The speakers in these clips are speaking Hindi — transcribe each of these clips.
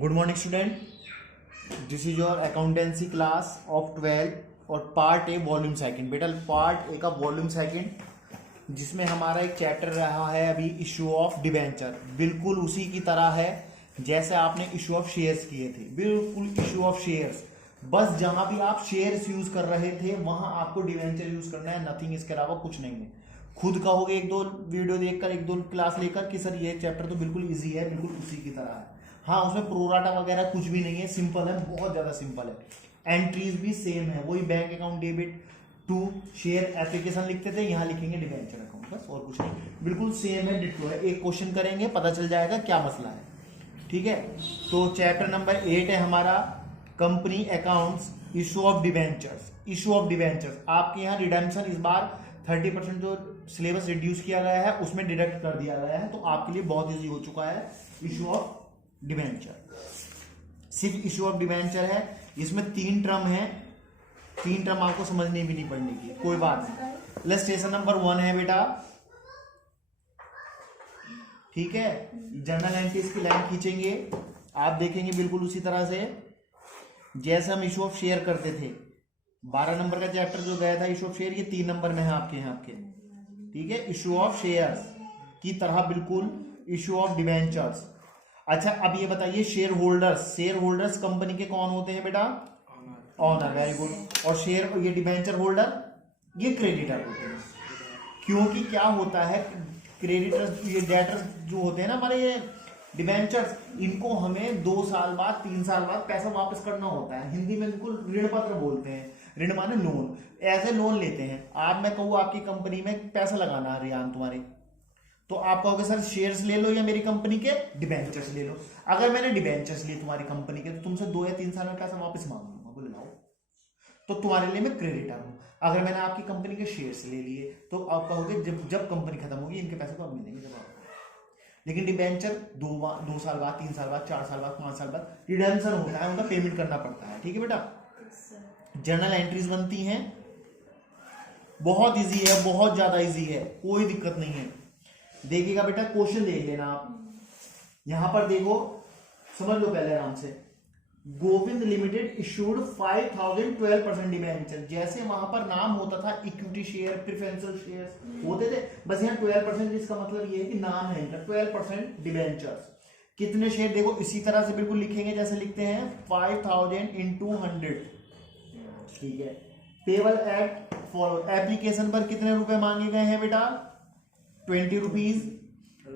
Good morning student, this is your accountancy class of 12 और पार्ट ए वॉल्यूम सेकंड। बेटा पार्ट ए का वॉल्यूम सेकंड जिसमें हमारा एक चैप्टर रहा है अभी इशू ऑफ डिबेंचर। बिल्कुल उसी की तरह है जैसे आपने इशू ऑफ शेयर्स किए थे, बिल्कुल इशू ऑफ शेयर्स। बस जहां भी आप शेयर्स यूज कर रहे थे वहां आपको डिबेंचर यूज करना है, नथिंग, इसके अलावा कुछ नहीं है। खुद कहोगे एक दो वीडियो देखकर, एक दो क्लास लेकर कि सर ये चैप्टर तो बिल्कुल इजी है, बिल्कुल उसी की तरह है। हाँ, उसमें प्रोराटा वगैरह कुछ भी नहीं है, सिंपल है, बहुत ज्यादा सिंपल है। एंट्रीज भी सेम है, वही bank account debit to share application लिखते थे, यहाँ लिखेंगे डिबेंचर अकाउंट, बस और कुछ नहीं, बिल्कुल सेम है, डिट्टो है। एक क्वेश्चन करेंगे, पता चल जाएगा क्या मसला है। ठीक है, तो चैप्टर नंबर 8 है हमारा company accounts, issue of debentures. Issue of debentures आपके यहाँ रिडेम्पशन इस बार 30% जो सिलेबस रिड्यूस किया गया है उसमें डिडक्ट कर दिया गया है, तो आपके लिए बहुत इजी हो चुका है इशू ऑफ डिबेंचर। सिर्फ इशू ऑफ डिबेंचर है, इसमें 3 टर्म है, 3 टर्म आपको समझनी भी नहीं पड़ने की, कोई बात नहीं। इलस्ट्रेशन नंबर 1 है बेटा, ठीक है। जर्नल एंट्रीज की लाइन खींचेंगे, आप देखेंगे बिल्कुल उसी तरह से जैसे हम इशू ऑफ शेयर करते थे। 12 नंबर का चैप्टर जो गया था इशू ऑफ शेयर, ये 3 नंबर में है आपके यहाँ आपके, ठीक है। इशू ऑफ शेयर्स की तरह बिल्कुल इशू ऑफ डिबेंचर्स। अच्छा, अब ये बताइए share holders, share holders company के कौन होते हैं बेटा? Owner, very good. और शेयर, ये डिबेंचर होल्डर, ये क्रेडिटर होते हैं। क्योंकि क्या होता है, क्रेडिटर्स, ये डेटर्स जो होते हैं ना हमारे, ये डिबेंचर्स, इनको हमें 2 साल बाद 3 साल बाद पैसा वापस करना होता है। हिंदी में इनको ऋण पत्र बोलते हैं, ऋण माने लोन, ऐसे लोन लेते हैं। आप, मैं कहूँ आपकी कंपनी में पैसा लगाना है रियान तुम्हारे, तो आप कहोगे सर शेयर्स ले लो या मेरी कंपनी के डिबेंचर्स ले लो। अगर मैंने डिबेंचर्स लिए तुम्हारी कंपनी के, तो तुमसे 2 या 3 साल में पैसा वापस मांगूंगा, बोले लाओ, तो तुम्हारे लिए मैं क्रेडिटर हूं। अगर मैंने आपकी कंपनी के शेयर्स ले लिए तो आप कहोगे जब कंपनी खत्म होगी इनके पैसे तो अब मिलेंगे जब आपको। लेकिन डिबेंचर 2 साल बाद, 3 साल बाद, 4 साल बाद, 5 साल बाद रिडेम्पशन होता है, उनका पेमेंट करना पड़ता है, ठीक है बेटा। जर्नल एंट्रीज बनती हैं, बहुत इजी है, बहुत ज्यादा इजी है, कोई दिक्कत नहीं है। देखिएगा बेटा, क्वेश्चन देख लेना आप, यहां पर देखो, समझ लो पहले आराम से। Govind limited issued 5012% debenture. जैसे वहां पर नाम होता था इक्विटी शेयर, प्रेफरेंशियल शेयर होते थे, बस यहाँ 12%, इसका मतलब ये है कि नाम है इनका 12% डिबेंचर्स। कितने शेयर देखो, इसी तरह से बिल्कुल लिखेंगे जैसे लिखते हैं 5000 into 100, ठीक है। पेबल एट फॉलो, एप्लीकेशन पर कितने रुपए मांगे गए हैं बेटा? 20 रुपीज,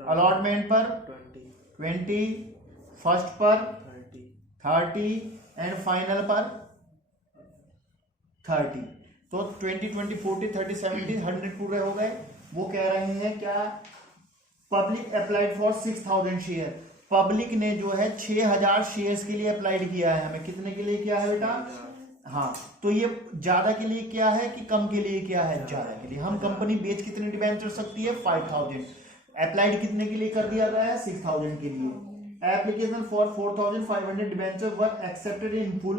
अलॉटमेंट पर 20, फर्स्ट पर 30 एंड फाइनल पर 30। तो 20, 20, 40, 30, 70, 100 पूरे हो गए। वो कह रहे हैं क्या? Public applied for 6000 share. Public ने जो है 6000 शेयर्स के लिए अप्लाइड किया है। हमें कितने के लिए किया है बेटा? हाँ, तो ये ज्यादा के लिए क्या है कि कम के लिए क्या है? ज्यादा के लिए। हम कंपनी बेच कितने डिबेंचर सकती है? 5000। अप्लाइड कितने के लिए कर दिया गया है? 6000 के लिए। Application for 4500 debenture were accepted in full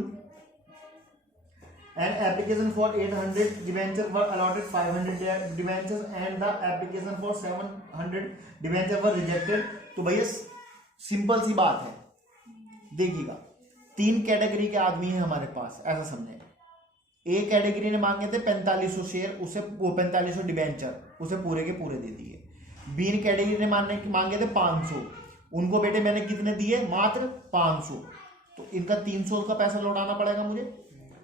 and application for 800 debenture were allotted 500 debenture and the application for 700 debenture were rejected. तो भैया सिंपल सी बात है, देखिएगा 3 कैटेगरी के आदमी हैं हमारे पास, ऐसा समझे। ए कैटेगरी ने मांगे थे 4500 शेयर, उसे वो 4500 डिबेंचर उसे पूरे के पूरे दे दिए। बी कैटेगरी ने मांगे थे 500, उनको बेटे मैंने कितने दिए? मात्र 500। तो इनका 300 का पैसा लौटाना पड़ेगा मुझे,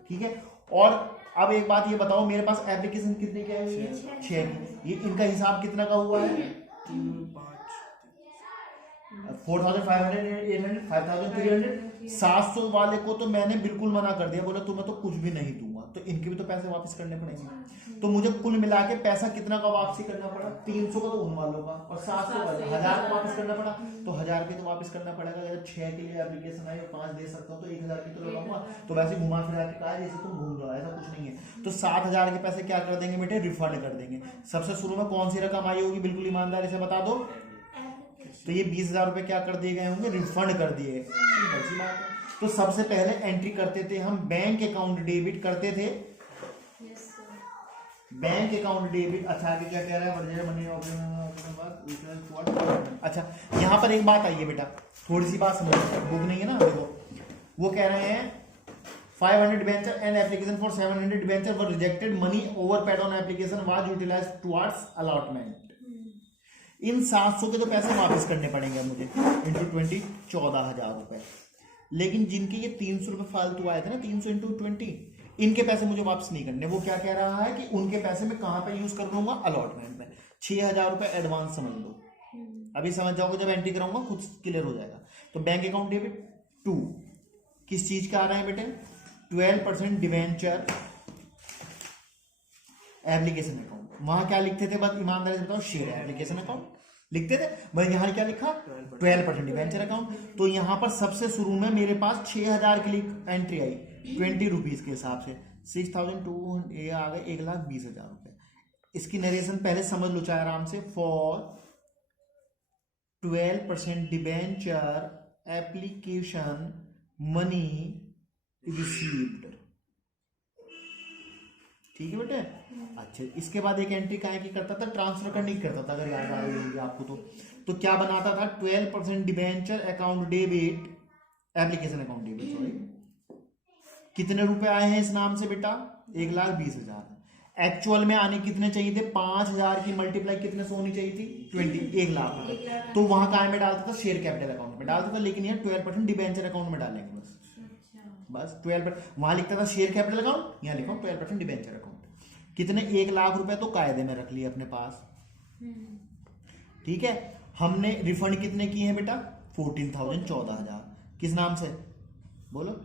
ठीक है। और अब एक बात ये बताओ, मेरे पास एप्लीकेशन कितने की आई है? 6 की। ये इनका हिसाब कितना का हुआ है? 4500, 800, 5300। 700 वाले को तो मैंने बिल्कुल मना कर दिया, बोला तुम्हें तो कुछ भी नहीं दूंगा, तो इनके भी तो पैसे वापस करने पड़ेंगे। तो मुझे कुल मिला के पैसा कितना का वापसी करना पड़ा? 300 का तो उन वालों का, और 700 का 1000 का वापस करना पड़ा। तो 1000 के तो वापस करना पड़ेगा। अगर 6 के लिए एप्लीकेशन आई और 5 दे सकता हूँ तो 1000 की तो लगाऊंगा। तो वैसे घुमा फिरा के कहा जैसे तुम घूम रहा, ऐसा कुछ नहीं है। तो 7000 के पैसे क्या कर देंगे बेटे? रिफंड कर देंगे। सबसे शुरू में कौन सी रकम आई होगी? बिल्कुल ईमानदारी से बता दो। तो ये 20000 रुपए क्या कर दिए गए होंगे? रिफंड कर दिए गए। ऐसी बात है। तो सबसे पहले एंट्री करते थे हम, बैंक अकाउंट डेबिट करते थे, बैंक अकाउंट डेबिट। अच्छा आगे क्या कह रहा है? अच्छा, यहाँ पर एक बात आई है बेटा, थोड़ी सी बात समझ, बुक नहीं है ना, देखो वो कह रहे हैं 500 debenture and application for 700 debenture were rejected, money over paid on application was utilised towards allotment. इन 700 के तो पैसे वापस करने पड़ेंगे मुझे इंटू 20, 14,000 रुपए। लेकिन जिनके ये 300 रुपए फालतू आए थे ना, 300 इंटू 20, इनके पैसे मुझे वापस नहीं करने। वो क्या कह रहा है कि उनके पैसे मैं कहां पे यूज कर लूंगा, अलॉटमेंट में। 6,000 रुपए एडवांस समझ लो, अभी समझ जाओगे, जब एंट्री कराऊंगा खुद क्लियर हो जाएगा। तो बैंक अकाउंट डेबिट 2 किस चीज का आ रहा है बेटे, 12% डिवेंचर एप्लीकेशन अकाउंट। वहां क्या लिखते थे, बस ईमानदारी से बताओ, शेयर एप्लीकेशन अकाउंट लिखते थे भाई। यहाँ क्या लिखा, 12% डिवेंचर अकाउंट। तो यहाँ पर सबसे शुरू में मेरे पास 6,000 के लिए एंट्री आई 20 रुपीज के हिसाब से, 6,200 ये आ गए 1,20,000 रुपए। इसकी नरेशन पहले समझ लो चाहे आराम से। For 12% debenture application money received, ठीक है बेटे। अच्छा, इसके बाद एक एंट्री काहे की करता था, ट्रांसफर करने की करता था, अगर याद आ रही होगी आपको तो क्या बनाता था, 12% debenture account debit, application account debit, sorry. कितने रुपए आए हैं इस नाम से बेटा, 1,20,000। एक्चुअल में आने कितने चाहिए थे, 5,000 की मल्टीप्लाई कितने से होनी चाहिए थी, 20, 1 लाख रुपए। तो वहां काय में डालता था, शेयर कैपिटल अकाउंट में डालता था। लेकिन ये 12% डिवेंचर अकाउंट में डालेंगे बस 12%। वहां लिखता था शेयर कैपिटल अकाउंट, यहाँ लिखा 12% डिवेंचर अकाउंट। कितने, 1 लाख रुपए तो कायदे में रख लिए अपने पास, ठीक है। हमने रिफंड कितने किए हैं बेटा, 14,000, 14,000। किस नाम से बोलो,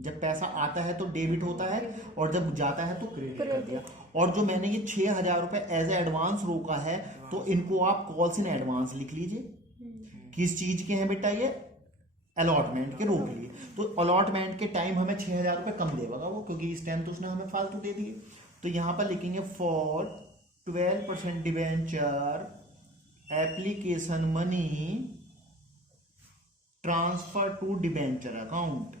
जब पैसा आता है तो डेबिट होता है और जब जाता है तो क्रेडिट कर दिया। और जो मैंने ये 6,000 रुपए एज ए एडवांस रोका है, तो इनको आप कॉल्स इन एडवांस लिख लीजिए। किस चीज के हैं बेटा ये, अलॉटमेंट के रोक लिए। तो अलॉटमेंट के टाइम हमें 6,000 रुपए कम देगा वो, क्योंकि इस टाइम तो उसने हमें फालतू दे दिए। तो यहां पर लिखेंगे for 12% debenture application money transfer to debenture account.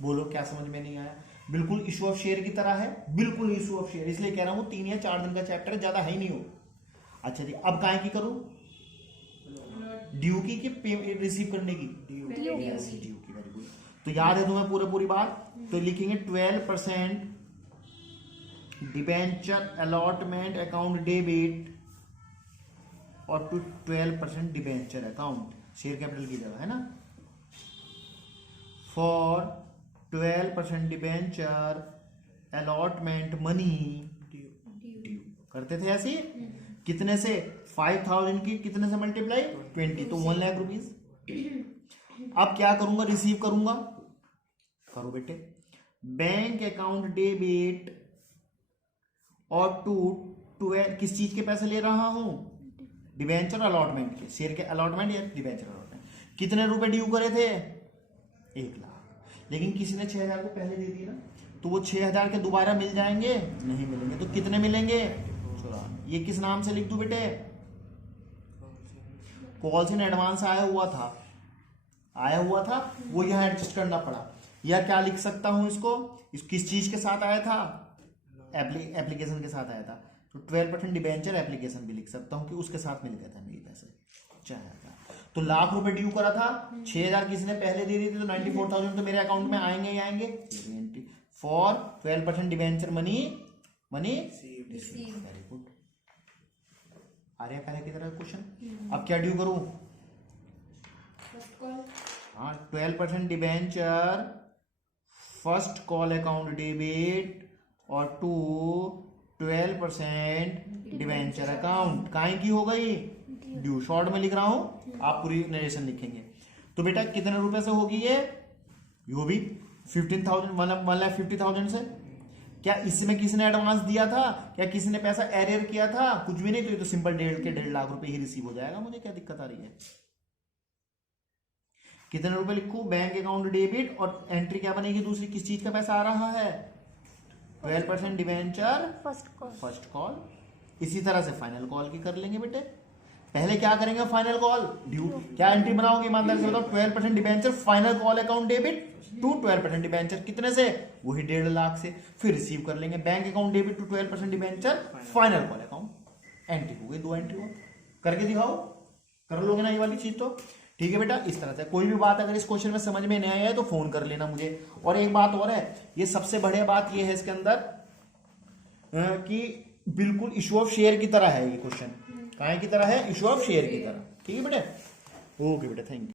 बोलो क्या समझ में नहीं आया, बिल्कुल इशू ऑफ शेयर की तरह है, बिल्कुल इशू ऑफ शेयर। इसलिए कह रहा हूं 3 या 4 दिन का चैप्टर है, ज्यादा है ही नहीं हो। अच्छा जी, अब काहे की करूं, ड्यू की कि रिसीव करने की, ड्यू की, वेरी गुड। तो याद है तुम्हें पूरी बात। तो लिखेंगे 12% डिवेंचर अलॉटमेंट अकाउंट डेबिट और 12% डिवेंचर अकाउंट, शेयर कैपिटल की जगह है ना। For 12% debenture allotment money due करते थे ऐसे, कितने से, 5,000 की कितने से मल्टीप्लाई, 20, तो 1 लाख रुपीज। अब क्या करूंगा, रिसीव करूंगा, करो बेटे। बैंक अकाउंट डेबिट और 12 किस चीज के पैसे ले रहा हूं, डिवेंचर अलॉटमेंट के, शेयर के अलॉटमेंट या डिवेंचर अलॉटमेंट। कितने रुपए ड्यू करे थे, 1 लाख। लेकिन किसी ने 6,000 को पहले दे दिया ना, तो वो 6,000 के दोबारा मिल जाएंगे, नहीं मिलेंगे। तो कितने मिलेंगे, 54। ये किस नाम से लिख दूं बेटे, कॉल्स इन एडवांस आया हुआ था, वो यहां एडजस्ट करना पड़ा। या क्या लिख सकता हूं इसको, किस चीज के साथ आया था, एप्लीकेशन के साथ आया था। तो 12% डिवेंचर एप्लीकेशन भी लिख सकता हूं कि उसके साथ मिल गया था मेरे पैसे 4,000। तो लाख रुपए ड्यू करा था, 6,000 किसी ने पहले दे दी थी, तो 94,000 तो मेरे अकाउंट में आएंगे ही आएंगे। For 12% debenture money received, very good. आ रहा है पहले की तरह क्वेश्चन। अब क्या ड्यू करूं, हाँ 12% debenture first call account debit और 12% डिवेंचर अकाउंट, काहे की हो गई, ड्यू। शॉर्ट में लिख रहा हूं, आप पूरी नरेशन लिखेंगे। तो बेटा कितने रुपए से होगी ये भी 15,000, 1,50,000 से। क्या इसमें किसी ने एडवांस दिया था, क्या किसी ने पैसा एरियर किया था, कुछ भी नहीं। तो ये तो सिंपल 1.5 लाख रुपए ही रिसीव हो जाएगा, मुझे क्या दिक्कत आ रही है। कितने रुपए लिखूं, बैंक अकाउंट डेबिट और एंट्री क्या बनेगी दूसरी, किस चीज का पैसा आ रहा है, 12% डिवेंचर फर्स्ट कॉल। इसी तरह से फाइनल कॉल की कर लेंगे बेटे। पहले क्या करेंगे, फाइनल कॉल ड्यू। क्या एंट्री बनाओगे ईमानदार से बताओ, 12% debenture final call account debit to 12% debenture, कितने से, वही 1.5 लाख से। फिर रिसीव कर लेंगे bank account debit to 12% debenture final call account. Entry हो गई, 2 एंट्री हो। करके दिखाओ, कर लोगे ना ये वाली चीज तो? ठीक है बेटा, इस तरह से कोई भी बात अगर इस क्वेश्चन में समझ में नहीं आया है तो फोन कर लेना मुझे। और एक बात और है, ये सबसे बढ़िया बात ये है इसके अंदर कि बिल्कुल इशू ऑफ शेयर की तरह है ये क्वेश्चन। कहाँ की तरह है? इशू ऑफ शेयर की तरह। ठीक है बेटा, ओके बेटा, थैंक यू।